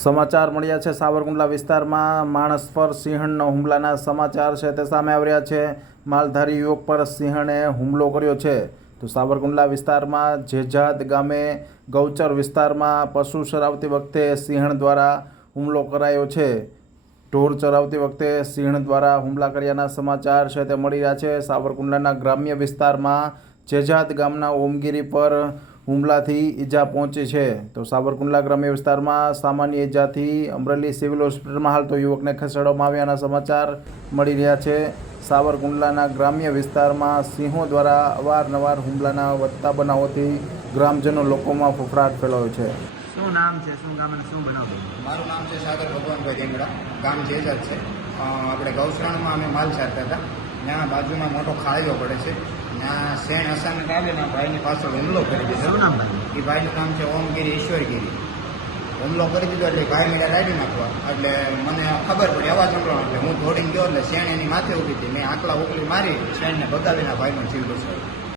સમાચાર મળ્યા છે સાવરકુંડલા વિસ્તારમાં માણસ પર સિંહણના હુમલાના સમાચાર છે તે સામે આવ્યા છે. માલધારી યુવક પર સિંહણે હુમલો કર્યો છે. તો સાવરકુંડલા વિસ્તારમાં જેજાદ ગામે ગૌચર વિસ્તારમાં પશુ ચરાવતી વખતે સિંહણ દ્વારા હુમલો કરાયો છે. ઢોર ચરાવતી વખતે સિંહણ દ્વારા હુમલા કર્યાના સમાચાર છે તે મળી રહ્યા છે. સાવરકુંડલાના ગ્રામ્ય વિસ્તારમાં જેજાદ ગામના ઓમગીરી પર હુમલાથી ઈજા પહોંચી છે. તો સાવરકુંડલા ગ્રામ્ય વિસ્તારમાં સામાન્ય ઈજાથી અમરેલી સિવિલ હોસ્પિટલમાં હાલ તો યુવકને ખસેડવામાં આવ્યાના સમાચાર મળી રહ્યા છે. સાવરકુંડલાના ગ્રામ્ય વિસ્તારમાં સિંહો દ્વારા અવારનવાર હુમલાના વધતા બનાવોથી ગ્રામજનો લોકોમાં ફફડાટ ફેલાયો છે. શું નામ છે? શું ગામ અને શું બનાવ મારું નામ છે સાગર ભગવાનભાઈ દેંગડા ગામ જેજાદ છે. આપણે ગૌશરણમાં અમે માલ ચારતા હતા. ત્યાં બાજુમાં મોટો ખાળીઓ પડે છે. ત્યાં શેણ અચાનક આવે ને ભાઈની પાછળ હુમલો કરી દીધો. એ ભાઈનું નામ છે ઓમગીરી ઈશ્વરગીરી. હુમલો કરી દીધો એટલે ભાઈ મેળા રાડી નાખવા. એટલે મને ખબર પડી અવાજ સંભળાણો એટલે હું દોડીને ગયો એટલે શેણ એની માથે ઊભી હતી. મેં આકલા ઉકલી મારી શેણને બગાવીને ભાઈનો જીવ બચાવ્યો.